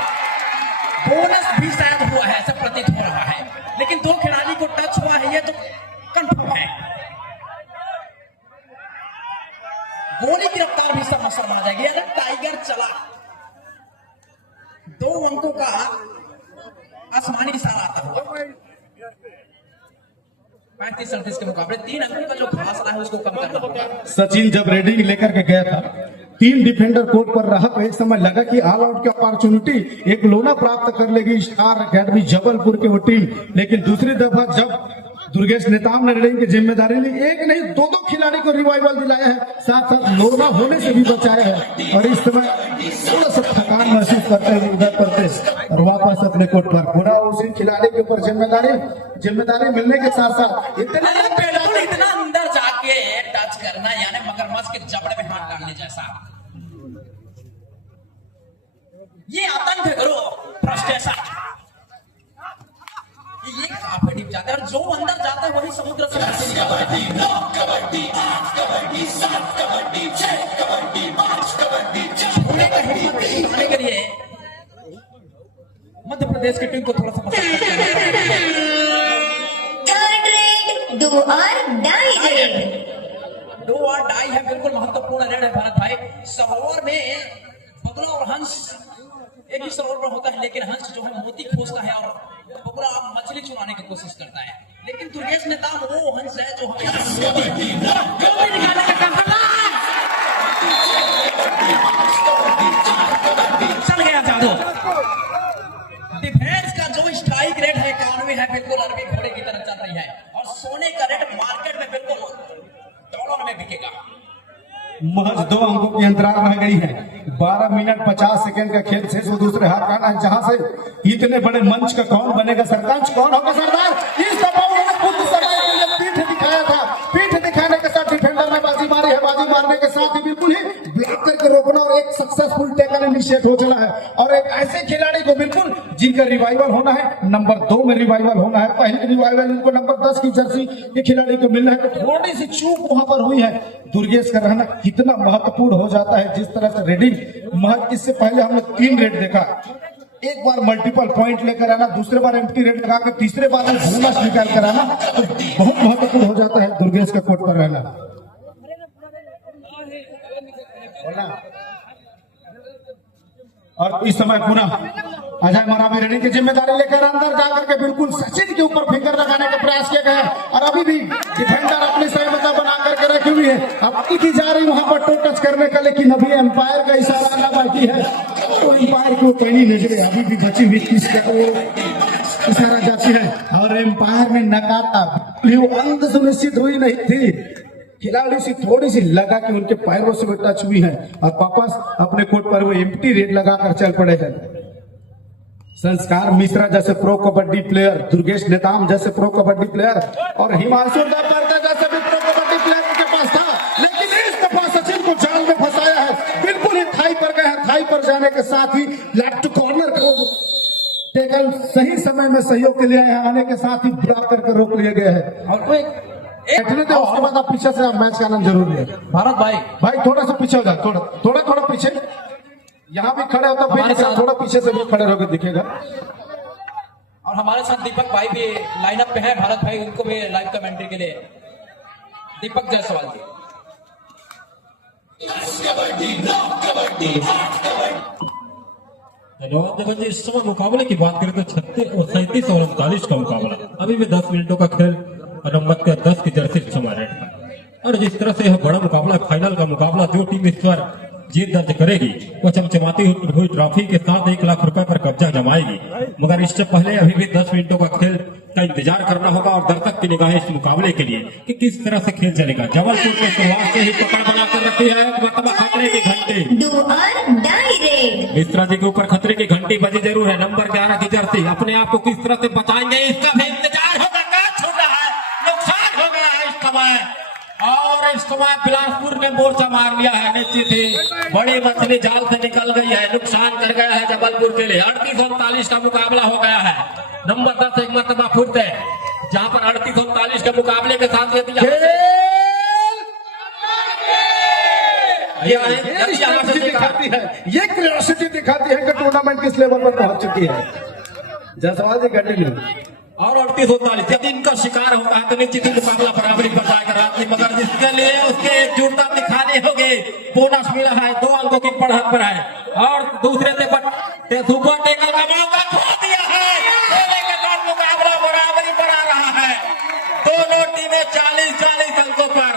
बोनस भी शायद हुआ है, ऐसा प्रतीत हो रहा है, लेकिन 2 खिलाड़ी को टच हुआ है, ये तो कंफर्म है। गोली की रफ्तार भी समझ आ जाएगी। अगर टाइगर चला 2 अंकों का आसमानी इशारा आता हुआ। 35-38 के मुकाबले 3 अंकों का जो फासला है उसको कम करना होगा। सचिन जब रेडिंग लेकर के गया था 3 डिफेंडर कोर्ट पर रहा तो एक समय लगा कि ऑल आउट की अपॉर्चुनिटी एक लोना प्राप्त कर लेगी स्टार अकेडमी जबलपुर की वो टीम। लेकिन दूसरी दफा जब दुर्गेश नेताम ने रेडिंग की जिम्मेदारी ली, एक नहीं 2 खिलाड़ी को रिवाइवल दिलाया है, साथ साथ लोना होने से भी बचाया है और इस समय थोड़ा सा थकान महसूस करते हुए उधर करते और वापस अपने कोर्ट पर पूरा उसी खिलाड़ी के ऊपर जिम्मेदारी मिलने के साथ साथ इतना अंदर जाके टच करना यानी मगरमच्छ के जबड़े में हाथ डालने जैसा। ये आतंक है करो फ्रस्ट्रेशन। ये काफी डीप जाता है और जो अंदर जाता है वही समुद्र से निकलता है। के लिए मध्य प्रदेश की टीम को थोड़ा सा थर्ड रेड डू और डाई रेड। डू और डाई है, बिल्कुल महत्वपूर्ण रेड है भारत भाई। सरोवर में बगुला और हंस एक ही सरोवर पर होता है, लेकिन हंस जो है मोती खोजता है और बगुला मछली चुराने की कोशिश करता है। लेकिन दुर्गेश नेताम वो हंस है जो निकालने का काम करता है। चल गया जादू। डिफेंस का जो स्ट्राइक रेट है 91 है, बिल्कुल अरबी घोड़े की तरह चल रही है और सोने का रेट मार्केट में बिल्कुल डॉलर में बिकेगा। महज 2 अंकों की अंतराल रह गई है। 12 मिनट 50 सेकंड का खेल शेष दूसरे हाथ का है, जहां से इतने बड़े मंच का कौन बनेगा सरपंच, कौन होगा सरदार। इस दफा उन्होंने खुद सरकार के लिए पीठ दिखाया था। पीठ दिखाने के साथ डिफेंडर ने बाजी मारी है। बाजी मारने के साथ ही बिल्कुल ही ब्लॉक करके रोकना और एक सक्सेसफुल टैकल इनिशिएट हो चला है और एक ऐसे खिलाड़ी को बिल्कुल जिनका रिवाइवल होना है, नंबर 2 में रिवाइवल होना है। पहले रिवाइवल इनको नंबर 10 की जर्सी के खिलाड़ी को मिलना है, तो थोड़ी सी चूक वहां पर हुई है। दुर्गेश का रहना कितना महत्वपूर्ण हो जाता है। जिस तरह से रेडिंग महज इससे पहले हमने 3 रेड देखा, एक बार मल्टीपल पॉइंट लेकर आना, दूसरे बार एम्प्टी रेड लगाकर तीसरे बार बोनस निकाल कर आना, तो बहुत महत्वपूर्ण हो जाता है दुर्गेश का कोर्ट पर रहना। और इस समय पुनः अजय मरावी रेडिंग की जिम्मेदारी लेकर अंदर जाकर के बिल्कुल सचिन के ऊपर फिंगर लगाने का प्रयास किया गया और अभी भी डिफेंडर अपनी सहमता बना करके रखी हुई है। अब की जा रही वहां पर टो टच करने का, लेकिन अभी एम्पायर का इशारा आना बाकी है तो एम्पायर को पैनी नजरे अभी भी बची हुई। इशारा जाती है और एम्पायर ने नकारा। वो अंत सुनिश्चित हुई नहीं थी, खिलाड़ी सी थोड़ी सी लगा कि उनके पैरों से वो टच हुई है और वापस अपने कोर्ट पर वो एम्प्टी रेड लगाकर चल पड़े हैं। संस्कार मिश्रा जैसे प्रो कबड्डी प्लेयर, दुर्गेश नेताम जैसे प्रो कबड्डी प्लेयर और हिमांशु दबरदा जैसे भी प्रो कबड्डी प्लेयर उनके पास था, लेकिन इस दफा सचिन को जाल में फंसाया है। बिल्कुल ही थाई पर गए हैं, थाई पर जाने के साथ ही लेफ्ट कॉर्नर को टेकल सही समय में सहयोग के लिए आने के साथ ही ब्लॉक करके रोक लिए गए हैं। और वो एक उसके बाद आप पीछे से आप मैच का आनंद जरूर है। भारत भाई थोड़ा सा पीछे हो जाए, थोड़ा पीछे, यहाँ भी खड़े होता हमारे साथ थोड़ा पीछे से भी खड़े होकर दिखेगा। और हमारे साथ दीपक भाई भी लाइनअप पे है, भारत भाई, उनको भी लाइव कमेंट्री के लिए दीपक जायसवाल जी। धन्यवाद जगत जी। इस समय मुकाबले की बात करें तो 37 और 39 का मुकाबला, अभी भी 10 मिनटों का खेल और नंबर 10 की जर्सी इस समय रेड पर। और जिस तरह से यह बड़ा मुकाबला, फाइनल का मुकाबला, जो टीम इस पर जीत दर्ज करेगी वो चमचमाती हुई ट्रॉफी के साथ 1 लाख रुपए पर कब्जा जमाएगी। मगर इससे पहले अभी भी 10 मिनटों का खेल का इंतजार करना होगा और दर्शक की निगाहें इस मुकाबले के लिए कि किस तरह से खेल चलेगा। जबलपुर में शुरुआत से ही पकड़ बनाकर रखी है, मतलब खतरे की घंटी, डू और डाई रेड। मिश्रा जी के ऊपर खतरे की घंटी बजी जरूर है। नंबर 11 की जर्सी अपने आप को किस तरह से बचाएंगे, इसका भी इंतजार होगा। कैच हो रहा है, नुकसान हो गया है इस समय, और इस समय बिलासपुर ने मोर्चा मार लिया है। निश्चित ही बड़ी मछली जाल से निकल गई है, नुकसान कर गया है जबलपुर के लिए। 38-39 का मुकाबला हो गया है। नंबर 10 एक मरतबा फुर्त है, जहां पर 38-39 के मुकाबले के साथ ये क्यूरियोसिटी दिखाती है कि टूर्नामेंट किस लेवल पर पहुंच चुकी है। जायसवाल जी कंटिन्यू। और 38-39 यदि इनका शिकार होता है तो निश्चित ही मुकाबला बराबरी पर जाएगा रात्रि, मगर जिसके लिए उसके एकजुटता दिखाने होंगे। बोनस मिला है, 2 अंकों की बढ़त पर है और दूसरे से सुपर टेकल का मौका खो दिया है। के बाद मुकाबला बराबरी पर आ रहा है। दोनों टीमें 40-40 अंकों पर,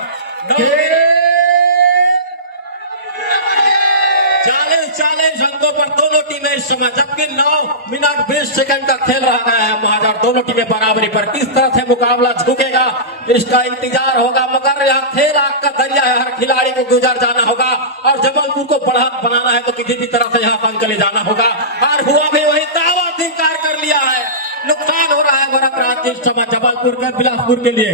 40-40 अंकों पर दोनों टीमें इस समय, जबकि 9 मिनट 20 सेकंड का खेल रहा है महाराज। दोनों टीमें बराबरी पर, किस तरह से मुकाबला झुकेगा इसका इंतजार होगा। मगर यह खेल आग का दरिया है, हर खिलाड़ी को गुजर जाना होगा और जबलपुर को बढ़त बनाना है तो किसी भी तरह से यहाँ तक ले जाना होगा। और हुआ भी वही, दावा स्वीकार कर लिया है। नुकसान हो रहा है बड़ा क्रांति इस समय जबलपुर का, बिलासपुर के लिए।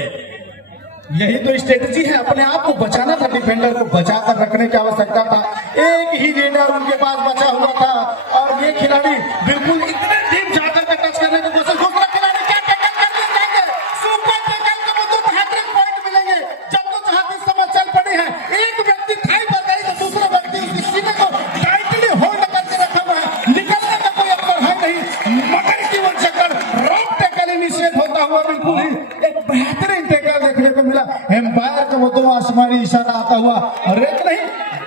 यही तो स्ट्रेटेजी है, अपने आप को बचाना था, डिफेंडर को बचाकर रखने की आवश्यकता था। एक ही रेडर उनके पास बचा हुआ था और ये खिलाड़ी बिल्कुल इतने डीप जाकर के टच करने की कोशिश, दूसरा खिलाड़ी क्या टैकल करके जाएंगे, सुपर टैकल का मतलब हैट्रिक पॉइंट मिलेंगे। जब तो जहां इस समय चल पड़ी है, एक व्यक्ति थाई पर गई तो दूसरा व्यक्ति उसकी सीने को टाइटली होल्ड करके रखा हुआ है, निकलने का कोई अवसर है नहीं। मगर की वो चक्कर रॉक टैकल इनिशिएट होता हुआ बिल्कुल ही एक बेहतरीन टैकल देखने को मिला। एम्पायर का वो तो आसमानी इशारा आता हुआ और एक नहीं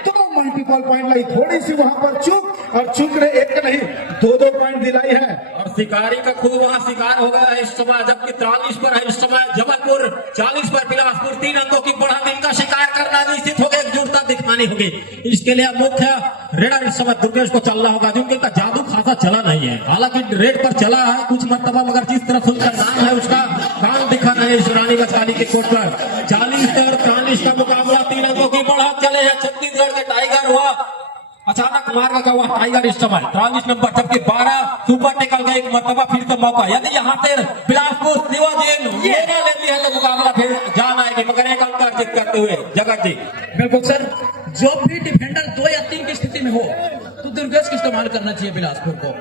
दो मल्टीपल पॉइंट लाई, थोड़ी सी वहां पर चूक और चूक ने एक नहीं 2-2 पॉइंट दिलाई है। और शिकारी का खुद वहां शिकार हो गया है इस समय, जबकि 43 पर है इस समय जबलपुर, 40 पर बिलासपुर। 3 अंकों की बढ़त, इनका शिकार करना निश्चित होगा, एकजुटता दिखानी होगी। इसके लिए मुख्य रेडर इस समय दुर्गेश को चलना होगा, क्योंकि इनका जादू खासा चला नहीं है। हालांकि रेड पर चला है कुछ मरतबा, मगर जिस तरह से उनका नाम है उसका काम दिखा रहे हैं इस रानी बचाली के कोर्ट पर। 40 और 43 का मुकाबला, 3 अंकों की बढ़त चले है। छत्तीसगढ़ के टाइगर हुआ अचानक मार का हुआ टाइगर इस समय 43 नंबर, जबकि 12 सुपर टेकल का एक मरतबा फिर से मौका। यदि यहाँ से बिलासपुर शिवाजी लेती है तो मुकाबला फिर जान आएगी, मगर एक अंक अर्जित करते हुए जगत जी। बिल्कुल सर, जो भी डिफेंडर 2 या 3 की स्थिति में हो तो दुर्गेश का इस्तेमाल करना चाहिए बिलासपुर को।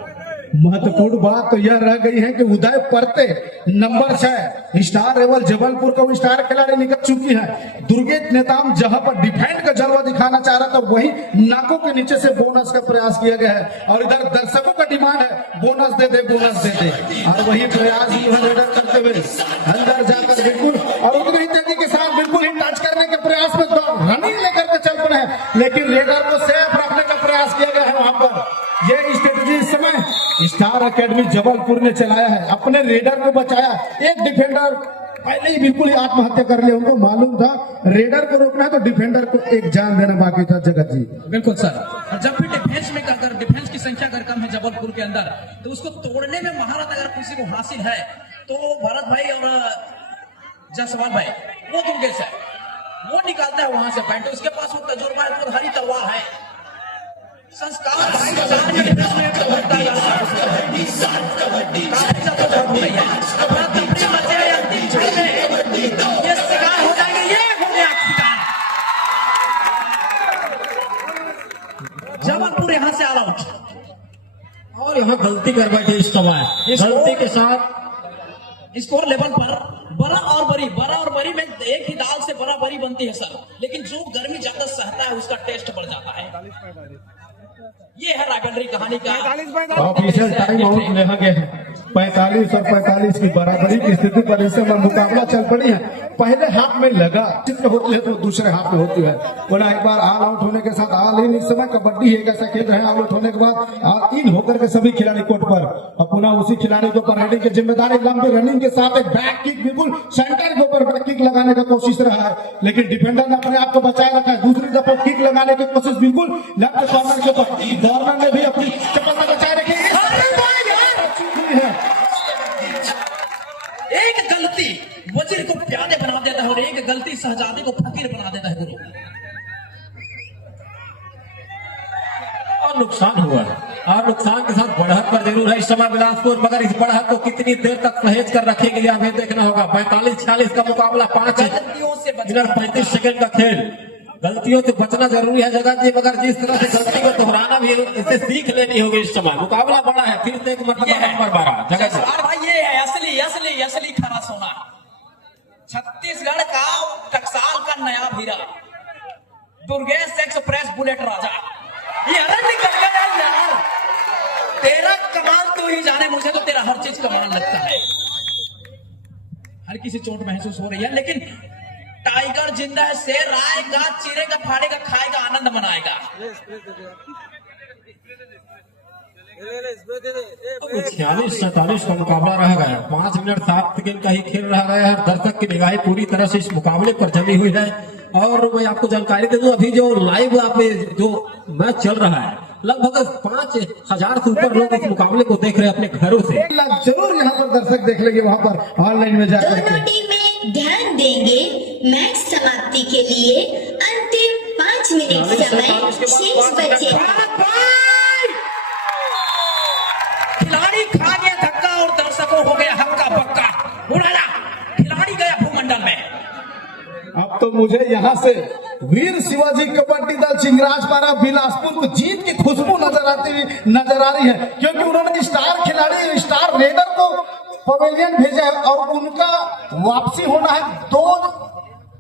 महत्वपूर्ण बात तो यह रह गई है कि उदय परते नंबर 6 स्टार एवल जबलपुर का वो स्टार खिलाड़ी निकल चुकी है। दुर्गेश नेताम जहां पर डिफेंड का जलवा दिखाना चाह रहा था, वही नाकों के नीचे से बोनस का प्रयास किया गया है और इधर दर्शकों का डिमांड है बोनस दे दे, बोनस दे दे, और वही प्रयास करते हुए अंदर जाकर बिल्कुल और उतनी ही तेजी के साथ बिल्कुल ही टच करने के प्रयास में रनिंग लेकर के चल पड़े हैं, लेकिन रेडर को सेफ रखने का प्रयास किया गया है। वहां पर यह स्ट्रेटेजी इस समय स्टार एकेडमी जबलपुर ने चलाया है, अपने रेडर को बचाया। एक डिफेंडर पहले ही बिल्कुल ही आत्महत्या कर लिया, उनको मालूम था रेडर को रोकना है तो डिफेंडर को एक जान देना बाकी था। जगत जी बिल्कुल सर, जब भी डिफेंस में अगर डिफेंस की संख्या अगर कम है जबलपुर के अंदर, तो उसको तोड़ने में महारत अगर किसी को हासिल है तो भरत भाई और जायसवाल भाई, वो दुर्गेश है, वो निकालता है वहां से पॉइंट। उसके पास वो तजुर्बा है, वो हरी तलवार है, संस्कार भाई जबलपुर यहाँ से ऑल आउट। और यहाँ गलती कर बैठे इस समय, गलती के साथ स्कोर लेवल पर बड़ा और बरी में एक ही दाल से बड़ा बरी बनती है सर, लेकिन जो गर्मी ज्यादा सहता है उसका टेस्ट बढ़ जाता है। ये है राइवलरी कहानी का ऑफिशियल टाइम आउट लिया गया है। 45 और 45 की बराबरी की स्थिति पर इस समय मुकाबला चल पड़ी है। पहले हाफ में लगा चित्र होती है तो दूसरे हाफ में होती है। बोला एक बार ऑल आउट होने के साथ ऑल इन, इस समय कबड्डी एक ऐसा खेल रहे हैं, ऑल आउट होने के बाद ऑल इन होकर के सभी खिलाड़ी कोर्ट पर, और पुनः उसी खिलाड़ी के ऊपर हेडिंग की जिम्मेदारी, लंबी रनिंग के साथ एक बैक किक, बिल्कुल सेंटर के ऊपर बैक किक लगाने का कोशिश रहा है, लेकिन डिफेंडर ने अपने आप को बचाए रखा है। दूसरी दफा किक लगाने की कोशिश बिल्कुल लेफ्ट कॉर्नर के ऊपर, कॉर्नर ने भी अपनी चप्पल बचाए रखी है। एक गलती वजीर को प्यादे बना देता है और एक गलती शहजादे को फकीर बना देता है गुरु। और नुकसान हुआ, और नुकसान के साथ बढ़त पर जरूर है इस समय बिलासपुर, मगर इस बढ़त को कितनी देर तक सहेज कर रखेंगे हमें देखना होगा। 45-46 का मुकाबला 5 मिनट 35 सेकंड का खेल। गलतियों से बचना जरूरी है जगत जी, मगर जिस तरह से गलती को दोहराना भी इसे सीख लेनी होगी इस समय। मुकाबला बड़ा है, फिर से एक मतलब नंबर 12 जगत जी। भाई ये है असली खरा सोना, छत्तीसगढ़ का टकसाल का नया हीरा, दुर्गेश एक्सप्रेस बुलेट राजा। ये अरे निकल गया यार, तेरा कमाल तो ही जाने, मुझे तो तेरा हर चीज कमाल लगता है। हर किसी चोट महसूस हो रही है, लेकिन टाइगर जिंदा है, शेर आएगा, चीरेगा, फाड़ेगा, खाएगा, आनंद मनाएगा। 46-47 का मुकाबला रह गया, 5 मिनट 7 सेकंड का ही खेल रह गया है। दर्शक की निगाहें पूरी तरह से इस मुकाबले पर जमी हुई है। और मैं आपको जानकारी दे दूं, अभी जो लाइव आप जो मैच चल रहा है, लगभग 5000 से ऊपर लोग इस मुकाबले को देख रहे हैं अपने घरों से। जरूर यहाँ पर दर्शक देख लेंगे, वहाँ पर ऑनलाइन में जाकर दोनों टीमें ध्यान देंगे। मैच समाप्ति के लिए अंतिम 5 मिनट समय शेष बचे हैं। खिलाड़ी खा गया धक्का और दर्शकों हो गया हक्का बक्का, उड़ाया, खिलाड़ी गया भूमंडल में। अब तो मुझे यहाँ से वीर शिवाजी कबड्डी दल चिंगराजपारा बिलासपुर को जीत की खुशबू नजर आ रही है, क्योंकि उन्होंने स्टार खिलाड़ी, स्टार रेडर को पवेलियन भेजा है और उनका वापसी होना है 2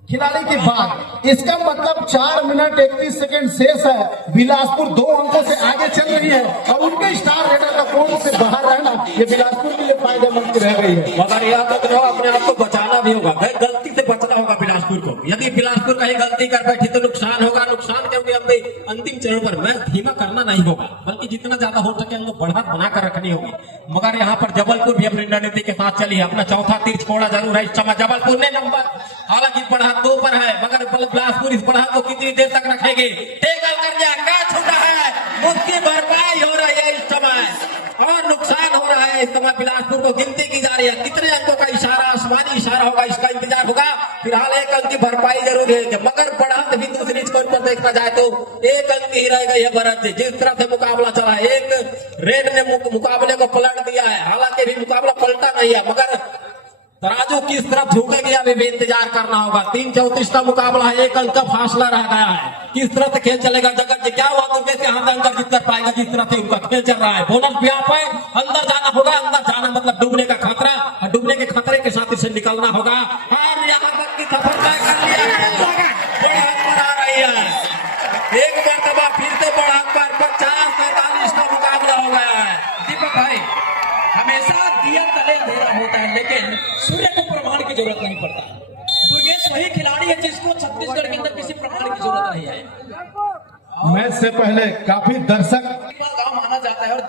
खिलाड़ी के बाद। इसका मतलब 4 मिनट 31 सेकंड शेष है। बिलासपुर 2 अंकों से आगे चल रही है और उनके स्टार रेडर का कोर्ट से बाहर रहना ये बिलासपुर के लिए फायदेमंद रह गई है। मगर यह तो अपने आप को बचाना भी होगा, गलती से बचना होगा बिलासपुर को। यदि बिलासपुर कहीं गलती कर बैठी तो नुकसान होगा, नुकसान क्योंकि अभी अंतिम चरण पर मैच धीमा करना नहीं होगा, बल्कि जितना ज्यादा हो सके हमको बढ़त बनाकर रखनी होगी। मगर यहाँ पर जबलपुर भी अपनी रणनीति के साथ चली है, अपना चौथा तीर छोड़ा जरूर है इस समय जबलपुर ने नंबर, हालांकि बढ़त 2 पर है, मगर बिलासपुर इस बढ़त को कितनी देर तक रखेंगे। टेकल कर दिया, कैच छूटा है, उसकी भरपाई हो रही है इस समय और नुकसान हो रहा है इस समय। बिलासपुर को गिनती की जा रही है, कितने अंकों का इशारा, आसमानी इशारा होगा, इसका इंतजार होगा। फिलहाल 1 अंक की भरपाई जरूरी है, मगर बढ़त भी दूसरी स्कोर पर देखा जाए तो 1 अंक ही रह गई है बढ़त से। जिस तरह से मुकाबला चला है, एक रेड ने मुकाबले को पलट दिया है, हालांकि भी मुकाबला पलटा नहीं है, मगर तराजू किस तरफ झुकेगी अभी भी इंतजार करना होगा। 3-34 का मुकाबला है, 1 अंक का फासला रह गया है। किस तरह से खेल चलेगा जगत जी, क्या हुआ दुर्गेश के हाथ अंदर जीत कर पाएगा जिस तरह से उनका खेल चल रहा है। बोनस भी आप है, अंदर जाना होगा, अंदर जाना मतलब डूबने का खतरा, और डूबने के खतरे के साथ इसे निकलना होगा। और यहाँ तक की सफर तय कर लिया है, बढ़त पर आ रही है, एक मरतबा फिर से बढ़त पर 50-47 का मुकाबला हो गया है। दीपक भाई, हमेशा दिया तले अंधेरा होता है, लेकिन सूर्य को प्रमाण की जरूरत नहीं पड़ता। दुर्गेश वही खिलाड़ी है जिसको छत्तीसगढ़ के अंदर किसी प्रमाण की जरूरत नहीं है। मैच से पहले काफी दर्शक गांव माना जाता है और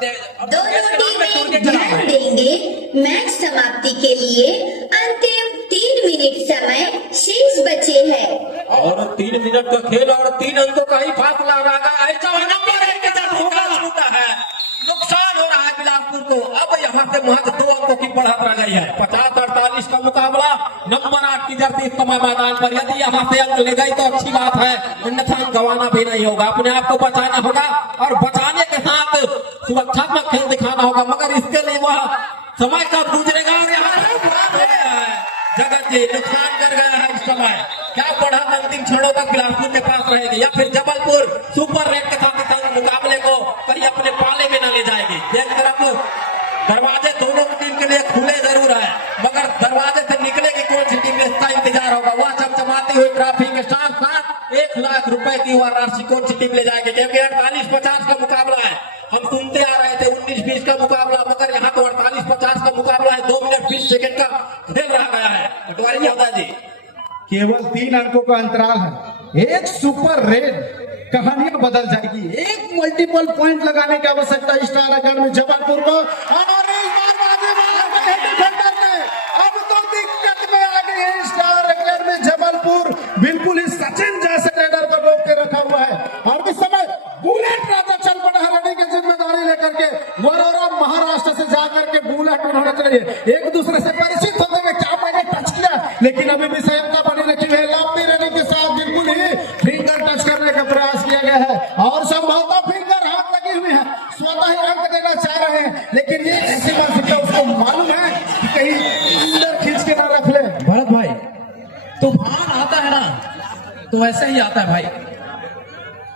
दोनों टीमें ध्यान देंगे। मैच समाप्ति के लिए अंतिम 3 मिनट समय शेष बचे हैं और 3 मिनट का खेल और 3 अंकों का ही फासला रहा है। ऐसा नंबर 1 के साथ होगा छूटा है, यहाँ से महज 2 अंकों की बढ़त रह गई है। 50-48 का मुकाबला। नंबर 8 की जर्सी इस समय मैदान पर, यदि यहाँ से अंक ले गई तो अच्छी बात है, अन्यथा गंवाना भी नहीं होगा। अपने आप को बचाना होगा और बचाने के साथ सुरक्षात्मक खेल दिखाना होगा, मगर इसके लिए वह समय कब गुजरेगा। और यहाँ जगत जी नुकसान कर गया है इस समय। क्या बढ़त अंतिम क्षणों तक बिलासपुर के पास रहेगी या फिर जबलपुर सुपर रेड के साथ मुकाबले को कहीं अपने पाले में न ले जाएगी। एक तरफ दरवाजे दोनों टीम के लिए खुले जरूर है, मगर दरवाजे से निकलेगी कौन सी टीम, इसका इंतजार होगा। वह चमचमाती हुई ट्रॉफी के साथ साथ 1 लाख रुपए की वह राशि कौन सी टीम ले जाएगी। क्योंकि 48-50 का मुकाबला है, हम सुनते आ रहे थे 19-20 का मुकाबला, मगर यहाँ तो 48-50 का मुकाबला है। 2 मिनट 20 सेकंड का खेल रहा गया है। पटवारी यादव जी, केवल 3 अंकों का अंतराल है। एक सुपर रेड कहानियां बदल जाएगी। एक मल्टीपल पॉइंट लगाने की आवश्यकता स्टार अकेडमी जबलपुर को। और इस बार बाजी मार गई है डिफेंडर ने। अब तो दिक्कत में आ गई है स्टार अकेडमी जबलपुर। बिल्कुल ही सचिन जैसे रेडर को रोक के रखा हुआ है। और इस समय बुलेट राजा चल पड़ा है रनिंग की जिम्मेदारी लेकर के। वरोरा महाराष्ट्र से जाकर के बुलेट उन्होंने चाहिए एक दूसरे से परिचित होते हुए क्या मैंने टच किया, लेकिन अभी भी संयमता बनी रखी है। लंबी रनिंग के साथ बिल्कुल ही फिंगर टच करने का प्रयास किया गया है और संभवतः फिंगर हाथ लगी हुई है। स्वतः ही अंक देना चाह रहे हैं, लेकिन ये ऐसी मानसिकता उसको मालूम है कि कहीं अंदर खींच के ना रख ले। भरत भाई, तूफान आता है ना तो वैसे ही आता है भाई।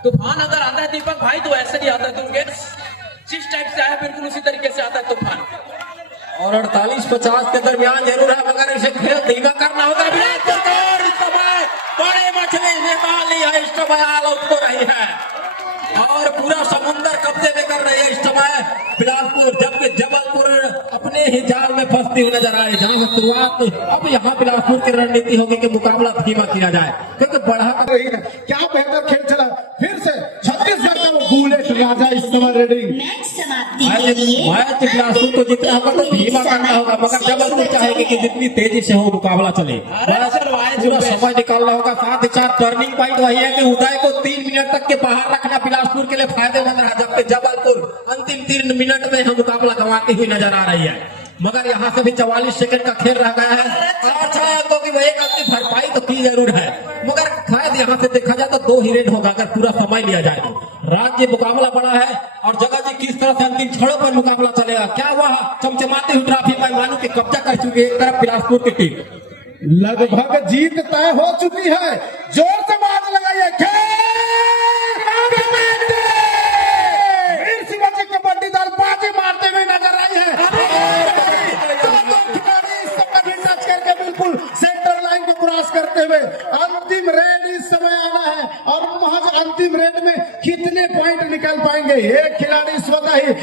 तूफान अगर आता है दीपक भाई तो ऐसे नहीं आता है। तुम गेट जिस टाइप से आया बिल्कुल उसी तरीके से आता है तूफान। और 48-50 के दरमियान जरूर है, मगर इसे खेल धीमा करना होगा। बड़े मछली ने मार ली है, इस समय आउट हो रही है और पूरा समुद्र कब्जे में कर रही है इस समय बिलासपुर, जबकि जबलपुर अपने ही जाल में फंसती हुई नजर आ रही है। जहां से शुरुआत अब यहाँ बिलासपुर की रणनीति होगी कि मुकाबला धीमा किया जाए, क्योंकि बढ़ा कर रही है। क्या बेहतर खेल चला फिर से छत्तीसगढ़ का बुलेट राजा इस समय रेडी। मैच समाप्ति के लिए मैच बिलासपुर को जितना होगा तो धीमा करना होगा, मगर जबलपुर चाहेगी कि जितनी तेजी से हो मुकाबला चले। पूरा समय निकालना होगा। साथ ही साथ टर्निंग पॉइंट वही है कि उदय को 3 मिनट तक के बाहर रखना बिलासपुर के लिए फायदेमंद रहा, जबकि जबलपुर अंतिम 3 मिनट में मुकाबला गंवाती हुई नजर आ रही है। मगर यहाँ से भी 44 सेकंड का खेल रह गया है और 6 अंकों की एक अंक की भरपाई तो की जरूर है, मगर शायद यहाँ से देखा जाए तो 2 ही रेड होगा अगर पूरा समय लिया जाए तो। राज्य मुकाबला बड़ा है और जगह जी किस तरह से अंतिम क्षणों पर मुकाबला चलेगा। क्या वह चमचमाती हुई ट्रॉफी पैमानों की कब्जा कर चुकी है एक तरफ बिलासपुर की टीम। लगभग जीत तय हो चुकी है। जोर से बात लगाइए। वीर शिवाजी कबड्डी दल बाजी मारते हुए नजर आई है। टच करके बिल्कुल सेंटर लाइन को क्रॉस करते हुए अंतिम रेड इस समय आना है और महज अंतिम रेड में कितने पॉइंट निकल पाएंगे। एक खिलाड़ी स्वतः ही